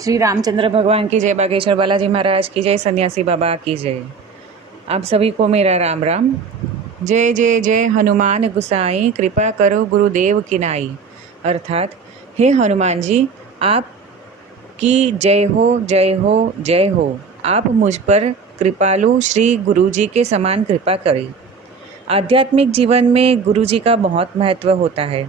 श्री रामचंद्र भगवान की जय, बागेश्वर बालाजी महाराज की जय, सन्यासी बाबा की जय। आप सभी को मेरा राम राम। जय जय जय हनुमान गुसाई, कृपा करो गुरुदेव की नाई। अर्थात हे हनुमान जी, आप की जय हो, जय हो, जय हो। आप मुझ पर कृपालु श्री गुरु जी के समान कृपा करें। आध्यात्मिक जीवन में गुरु जी का बहुत महत्व होता है।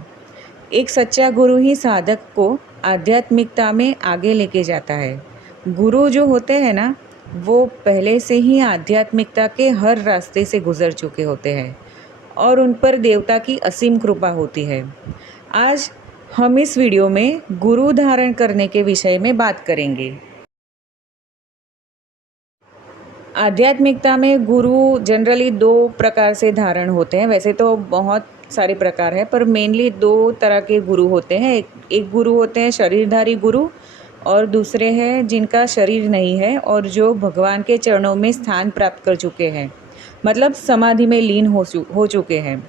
एक सच्चा गुरु ही साधक को आध्यात्मिकता में आगे लेके जाता है। गुरु जो होते हैं ना, वो पहले से ही आध्यात्मिकता के हर रास्ते से गुजर चुके होते हैं और उन पर देवता की असीम कृपा होती है। आज हम इस वीडियो में गुरु धारण करने के विषय में बात करेंगे। आध्यात्मिकता में गुरु जनरली दो प्रकार से धारण होते हैं। वैसे तो बहुत सारे प्रकार हैं, पर मेनली दो तरह के गुरु होते हैं। एक गुरु होते हैं शरीरधारी गुरु, और दूसरे हैं जिनका शरीर नहीं है और जो भगवान के चरणों में स्थान प्राप्त कर चुके हैं, मतलब समाधि में लीन हो चुके हैं।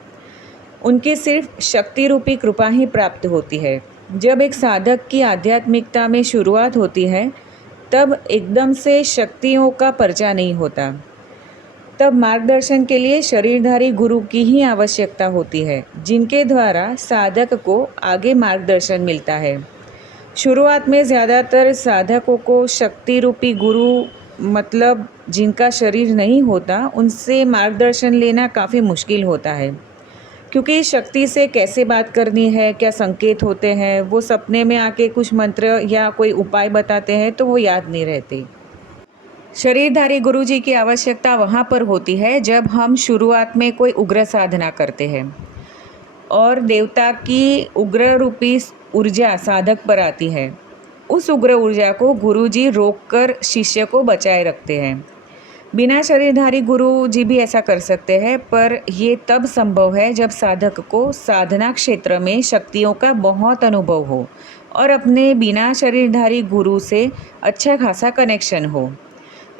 उनकी सिर्फ शक्ति रूपी कृपा ही प्राप्त होती है। जब एक साधक की आध्यात्मिकता में शुरुआत होती है, तब एकदम से शक्तियों का पर्चा नहीं होता। तब मार्गदर्शन के लिए शरीरधारी गुरु की ही आवश्यकता होती है, जिनके द्वारा साधक को आगे मार्गदर्शन मिलता है। शुरुआत में ज़्यादातर साधकों को शक्ति रूपी गुरु, मतलब जिनका शरीर नहीं होता, उनसे मार्गदर्शन लेना काफ़ी मुश्किल होता है, क्योंकि शक्ति से कैसे बात करनी है, क्या संकेत होते हैं, वो सपने में आके कुछ मंत्र या कोई उपाय बताते हैं तो वो याद नहीं रहते। शरीरधारी गुरु जी की आवश्यकता वहाँ पर होती है जब हम शुरुआत में कोई उग्र साधना करते हैं और देवता की उग्र रूपी ऊर्जा साधक पर आती है। उस उग्र ऊर्जा को गुरु जी रोककर शिष्य को बचाए रखते हैं। बिना शरीरधारी गुरु जी भी ऐसा कर सकते हैं, पर ये तब संभव है जब साधक को साधना क्षेत्र में शक्तियों का बहुत अनुभव हो और अपने बिना शरीरधारी गुरु से अच्छा खासा कनेक्शन हो।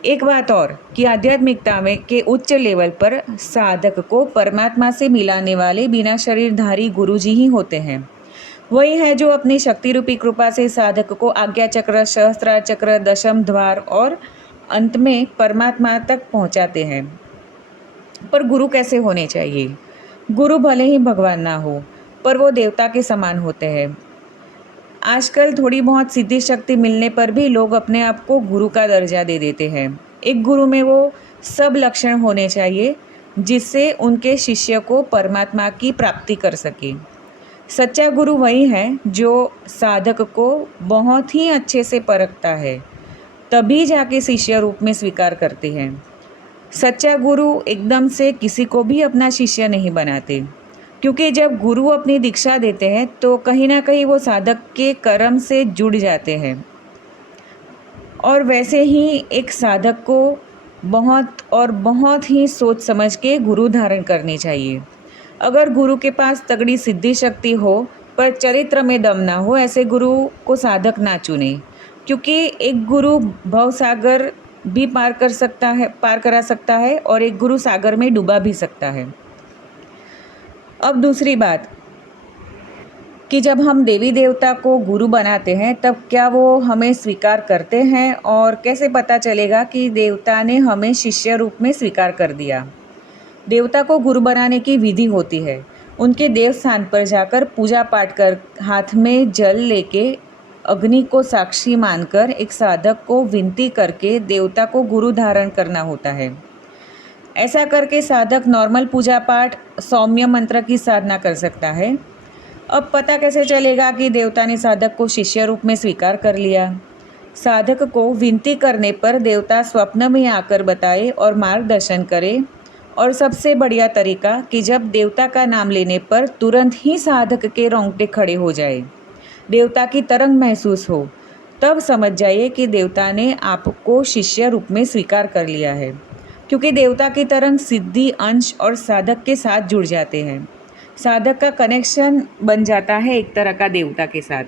एक बात और कि आध्यात्मिकता में के उच्च लेवल पर साधक को परमात्मा से मिलाने वाले बिना शरीरधारी गुरु जी ही होते हैं। वही है जो अपनी शक्ति रूपी कृपा से साधक को आज्ञा चक्र, सहस्त्रार चक्र, दशम द्वार और अंत में परमात्मा तक पहुंचाते हैं। पर गुरु कैसे होने चाहिए? गुरु भले ही भगवान ना हो, पर वो देवता के समान होते हैं। आजकल थोड़ी बहुत सिद्धि शक्ति मिलने पर भी लोग अपने आप को गुरु का दर्जा दे देते हैं। एक गुरु में वो सब लक्षण होने चाहिए जिससे उनके शिष्य को परमात्मा की प्राप्ति कर सके। सच्चा गुरु वही है जो साधक को बहुत ही अच्छे से परखता है, तभी जाके शिष्य रूप में स्वीकार करते हैं। सच्चा गुरु एकदम से किसी को भी अपना शिष्य नहीं बनाते, क्योंकि जब गुरु अपनी दीक्षा देते हैं तो कहीं ना कहीं वो साधक के कर्म से जुड़ जाते हैं। और वैसे ही एक साधक को बहुत ही सोच समझ के गुरु धारण करनी चाहिए। अगर गुरु के पास तगड़ी सिद्धि शक्ति हो पर चरित्र में दम ना हो, ऐसे गुरु को साधक ना चुने, क्योंकि एक गुरु भवसागर भी पार करा सकता है और एक गुरु सागर में डुबा भी सकता है। अब दूसरी बात कि जब हम देवी देवता को गुरु बनाते हैं तब क्या वो हमें स्वीकार करते हैं, और कैसे पता चलेगा कि देवता ने हमें शिष्य रूप में स्वीकार कर दिया? देवता को गुरु बनाने की विधि होती है। उनके देव स्थान पर जाकर पूजा पाठ कर, हाथ में जल लेके अग्नि को साक्षी मानकर एक साधक को विनती करके देवता को गुरु धारण करना होता है। ऐसा करके साधक नॉर्मल पूजा पाठ, सौम्य मंत्र की साधना कर सकता है। अब पता कैसे चलेगा कि देवता ने साधक को शिष्य रूप में स्वीकार कर लिया? साधक को विनती करने पर देवता स्वप्न में आकर बताए और मार्गदर्शन करे। और सबसे बढ़िया तरीका कि जब देवता का नाम लेने पर तुरंत ही साधक के रोंगटे खड़े हो जाए, देवता की तरंग महसूस हो, तब समझ जाइए कि देवता ने आपको शिष्य रूप में स्वीकार कर लिया है, क्योंकि देवता की तरंग सिद्धि अंश और साधक के साथ जुड़ जाते हैं। साधक का कनेक्शन बन जाता है एक तरह का देवता के साथ।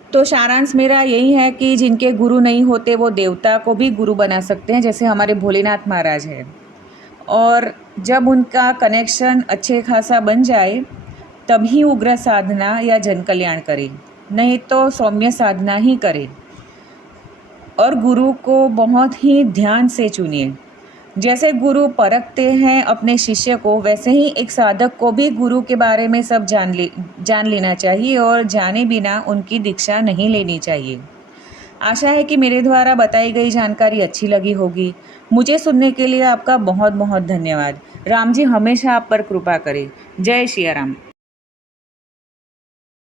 तो सारांश मेरा यही है कि जिनके गुरु नहीं होते वो देवता को भी गुरु बना सकते हैं, जैसे हमारे भोलेनाथ महाराज हैं। और जब उनका कनेक्शन अच्छे खासा बन जाए तभी उग्र साधना या जन कल्याण करें। नहीं तो सौम्य साधना ही करें और गुरु को बहुत ही ध्यान से चुनिए। जैसे गुरु परखते हैं अपने शिष्य को, वैसे ही एक साधक को भी गुरु के बारे में सब जान लेना चाहिए और जाने बिना उनकी दीक्षा नहीं लेनी चाहिए। आशा है कि मेरे द्वारा बताई गई जानकारी अच्छी लगी होगी। मुझे सुनने के लिए आपका बहुत बहुत धन्यवाद। राम जी हमेशा आप पर कृपा करें। जय श्री राम।